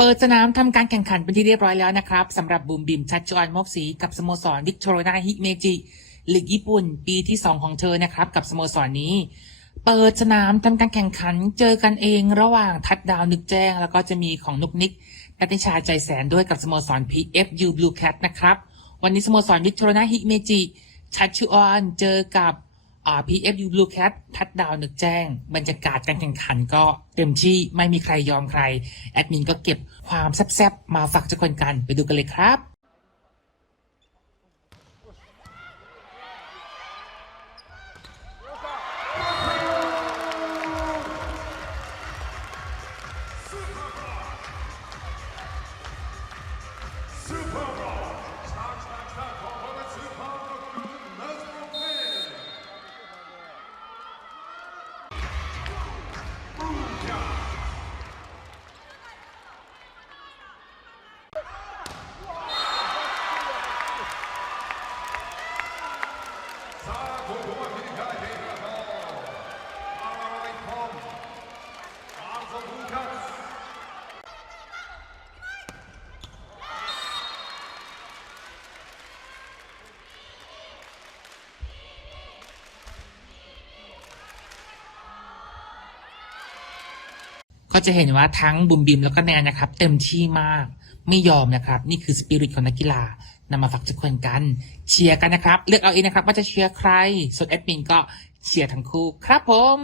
เปิดสนามทำการแข่งขันเป็นที่เรียบร้อยแล้วนะครับสำหรับบูมบิมชัดจวนมกศรีกับสโมสรวิกโตรนาฮิเมจิลีกญี่ปุ่น ปีที่2ของเธอนะครับ กับสโมสรนนี้ เปิดสนามทำการแข่งขันเจอกันเองระหว่างทัดดาวนึกแจ้ง แล้วก็จะมีของนุกนิกนัทนิชาใจแสนด้วยกับสโมสร PFU Blue Cat นะครับ วันนี้สโมสรวิกโตรนาฮิเมจิชัดชอนเจอกับ PFU Blue Cat ทัดดาวนึกแจ้ง บรรยากาศการแข่งขันก็เต็มที่ไม่มีใครยอมใคร แอดมินก็เก็บความแซ่บๆ มาฝากทุกคนกันไปดูกันเลยครับ Sago ก็จะเห็นว่าทั้งบุมบิมแล้วก็แนนนะครับ เต็มที่มากไม่ยอมนะครับ นี่คือสปิริตของนักกีฬานำมาฝากทุกคนกันเชียร์กันนะครับ เลือกเอาเองนะครับว่าจะเชียร์ใครส่วนแอดมินก็เชียร์ทั้งคู่ครับผม